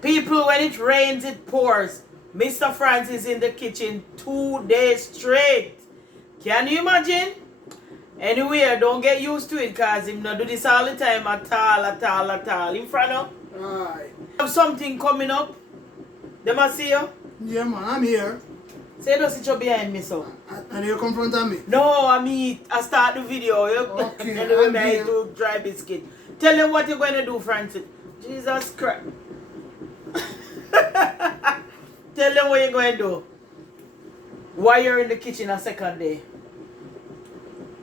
People, when it rains, it pours. Mr. Francis in the kitchen 2 days straight. Can you imagine? Anyway, don't get used to it because him not do this all the time at all. In front of? Alright. Have something coming up? They must see you? Yeah, man, I'm here. Say don't sit you behind me, so. And you come front of me. No, I start the video. Okay, Anyway, I'm I here. do dry biscuit. Tell them what you're going to do, Francis. Jesus Christ. Tell them what you're going to do. Why you're in the kitchen a second day.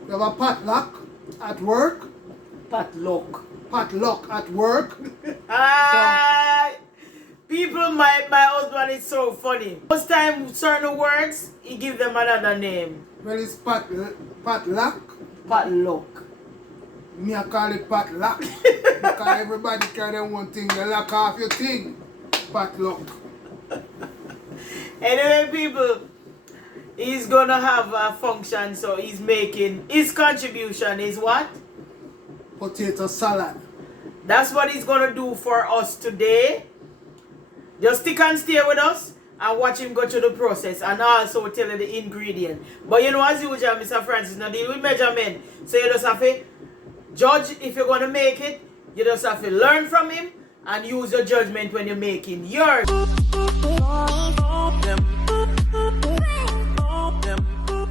We have a potluck at work. Potluck. Potluck at work. People, my husband is so funny. Most time, certain words, he give them another name. Well, it's potluck. Potluck. Me I call it potluck. Because everybody carry one thing, they lock off your thing. Potluck. Anyway, people, he's gonna have a function, so he's making his contribution is what? Potato salad. That's what he's gonna do for us today. Just stick and stay with us and watch him go through the process and also tell you the ingredient. But you know, as usual, Mr. Francis, not deal with measurement. So you just have to judge if you're gonna make it. You just have to learn from him and use your judgment when you're making yours.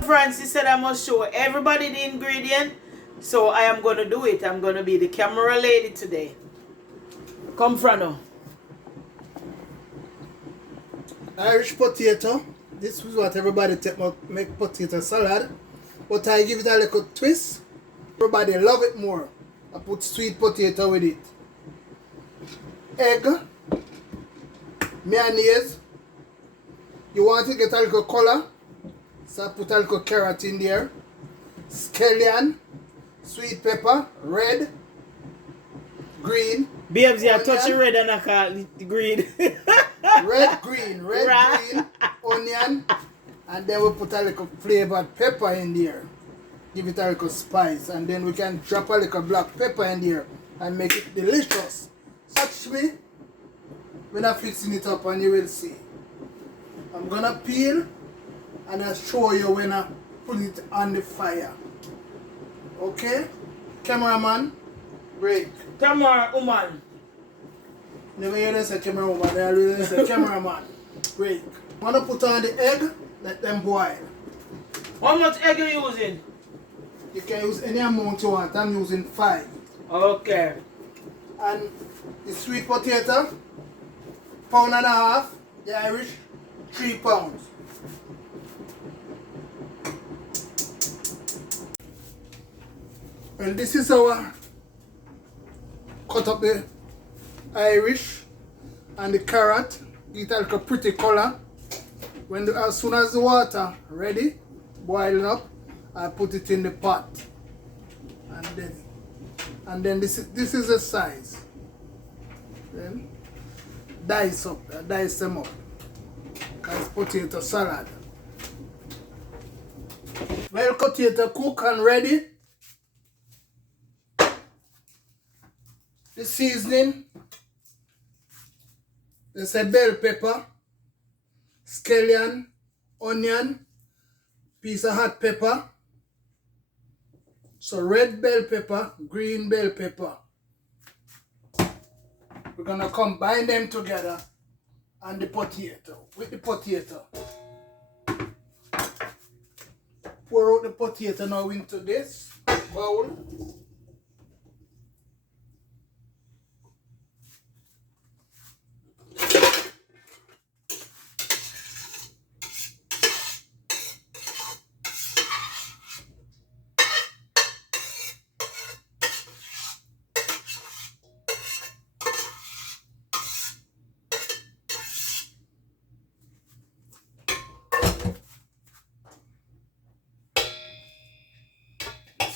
Francis said I must show everybody the ingredient, so I am going to do it. I'm going to be the camera lady today. Come, Frano. Irish potato. This is what everybody make potato salad. But I give it a little twist. Everybody love it more. I put sweet potato with it. Egg. Mayonnaise. You want to get a little color? So I put a little carrot in there. Scallion. Sweet pepper. Red. Green. Babes, you touch the red and I call it green. Red, green, green, onion, and then we put a little flavored pepper in there. Give it a little spice, and then we can drop a little black pepper in there and make it delicious. Watch me when I'm fixing it up and you will see. I'm gonna peel and I'll show you when I put it on the fire. Okay? Cameraman, break. Camera woman. Never hear them say camera woman, they always say cameraman. Break. I'm gonna put on the egg, let them boil. How much egg are you using? You can use any amount you want. I'm using 5. Okay. And the sweet potato, 1.5 pounds. The Irish, 3 pounds. And this is our cut up the Irish and the carrot. Get a little pretty color. As soon as the water ready, boiling up, I put it in the pot. And then this is the size. Then dice them up. It's potato salad. Well, potato cook and ready. The seasoning. There's a bell pepper, scallion, onion, piece of hot pepper. So red bell pepper, green bell pepper. We're gonna combine them together and the potato, with the potato. Pour out the potato now into this bowl.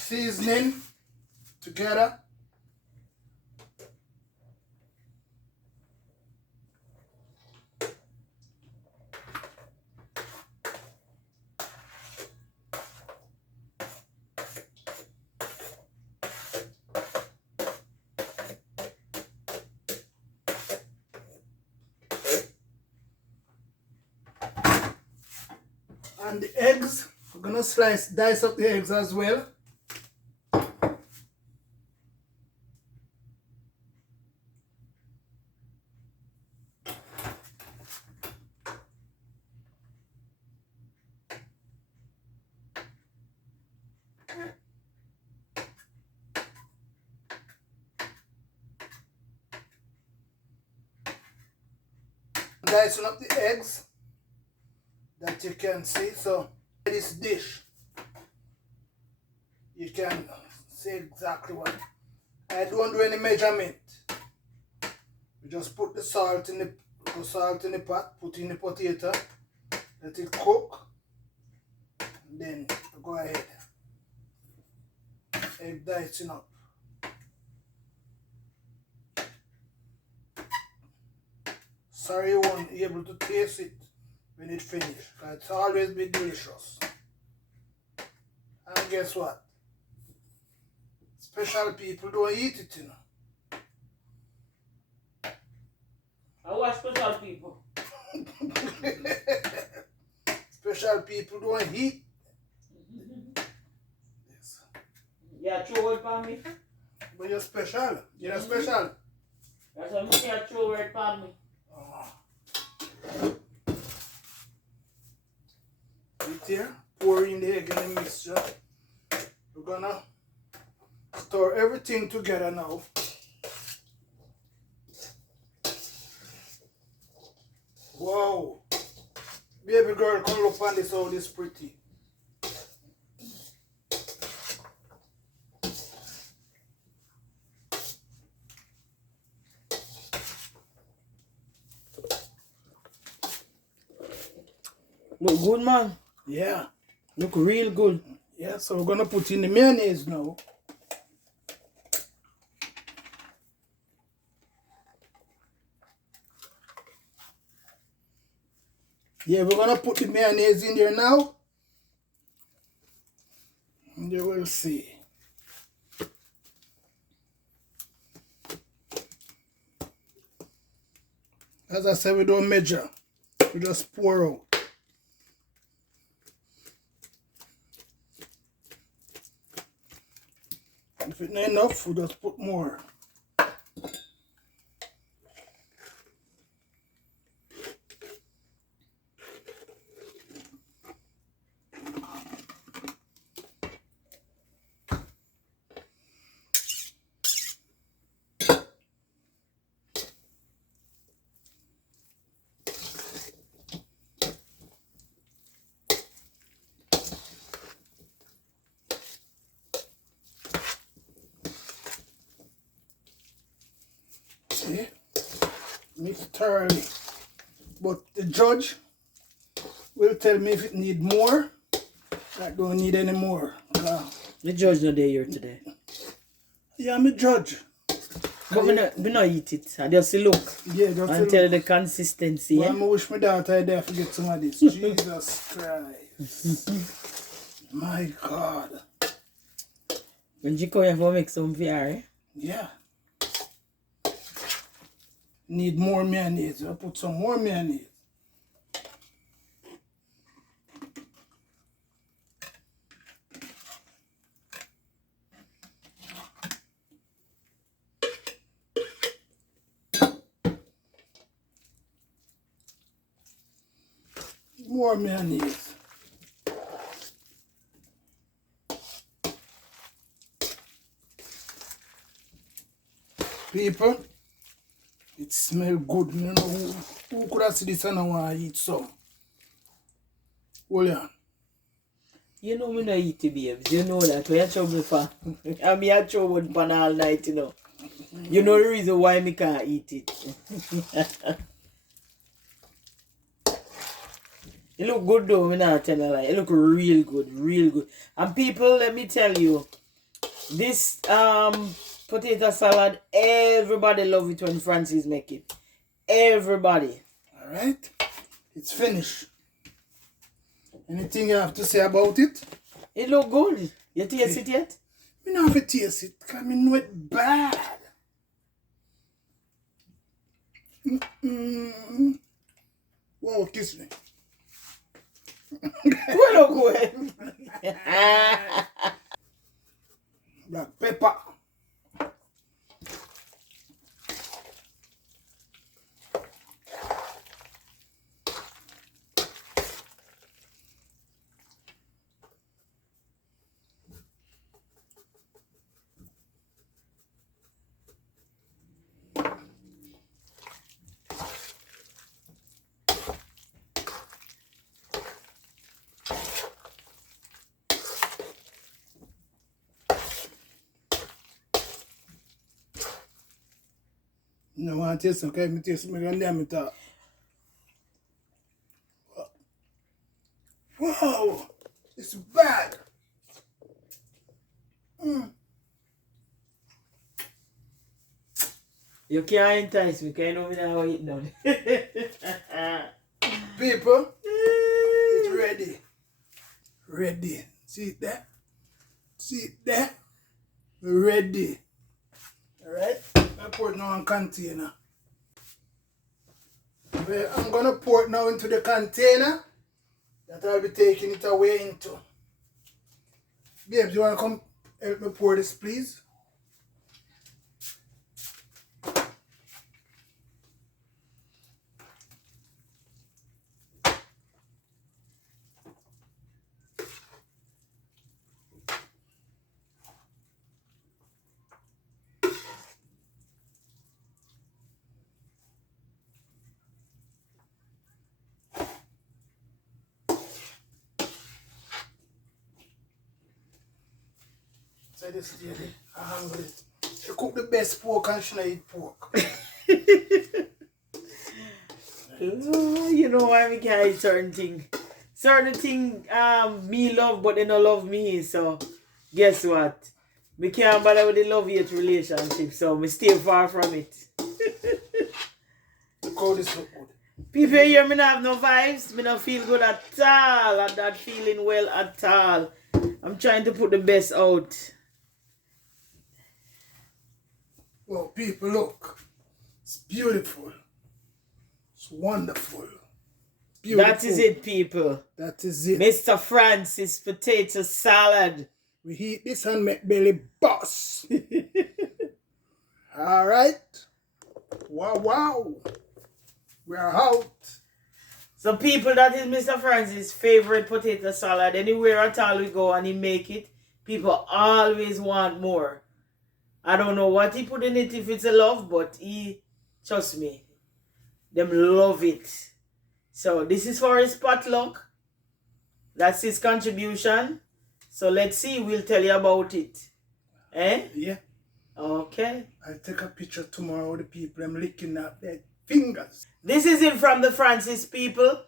Seasoning together. And the eggs, we're gonna dice up the eggs as well. Dicing up the eggs that you can see. So this dish, you can see exactly what. I don't do any measurement. We just put the salt in the pot, put in the potato, let it cook, and then go ahead. Egg dicing up. Sorry you won't be able to taste it when it finished, because it's always be delicious. And guess what? Special people don't eat it, you know. I watch special people. Special people don't eat. Yes. Yeah, throw it for me. But you're special. You're special. That's what I'm saying, throw it for me. Right here, pour in the egg in the mixture. We're gonna stir everything together now. Wow, baby girl, come look on this, how this pretty. Look good, man. Yeah. Look real good. Yeah, so we're gonna put in the mayonnaise now. Yeah, we're gonna put the mayonnaise in there now. And you will see. As I said, we don't measure. We just pour out. If it's not enough, we just put more. See? Mix thoroughly. But the judge will tell me if it need more. I don't need any more. The judge not there here today. Yeah, I'm a judge. But we not eat it. I just look. Yeah, just and tell the consistency. Well, I wish my daughter there to get some of this. Jesus Christ. My God. When you come here for make some VR, eh? Yeah. Need more mayonnaise. I'll put some more mayonnaise. More mayonnaise. People, it smells good. You know, who could have seen this and I want to eat some? Hold on. You know me not eat it, babes. You know that. We are trouble for. I'm here trouble pan all night, you know. You know the reason why me can't eat it. It look good though, me not tell a lie. It look real good, real good. And people, let me tell you, this potato salad, everybody love it when Francis make it. Everybody. Alright. It's finished. Anything you have to say about it? It look good. You taste it yet? Me not have to taste it because I know it bad. Wow, kiss me. Bueno, good. Black pepper. No want to taste some, okay? Me taste my granddad, me talk. Wow, it's bad. You can't entice me, because you know me now eat none. People, it's ready. Ready. See it there? See it there? Ready. Alright? I pour it now in container. Well, I'm gonna pour it now into the container that I'll be taking it away into. Babes, you wanna come help me pour this, please? So this lady, I'm hungry. She cook the best pork and she not eat pork. Oh, you know why we can't eat certain thing. Certain thing me love, but they don't love me. So guess what? We can't bother with the love-hate relationship, so we stay far from it. The cold is so good. People here, me not have no vibes. Me don't feel good at all. I'm not feeling well at all. I'm trying to put the best out. Well, people, look. It's beautiful. It's wonderful. Beautiful. That is it, people. That is it. Mr. Francis potato salad. We eat this and make belly bust. Alright. Wow, wow. We are out. So people, that is Mr. Francis' favorite potato salad. Anywhere at all we go and he make it, people always want more. I don't know what he put in it, if it's a love, but he, trust me, them love it. So this is for his potluck. That's his contribution. So let's see, we'll tell you about it. Eh? Yeah. Okay. I'll take a picture tomorrow of the people. I'm licking at their fingers. This is it from the Francis people.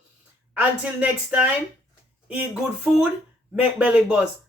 Until next time, eat good food, make belly buzz.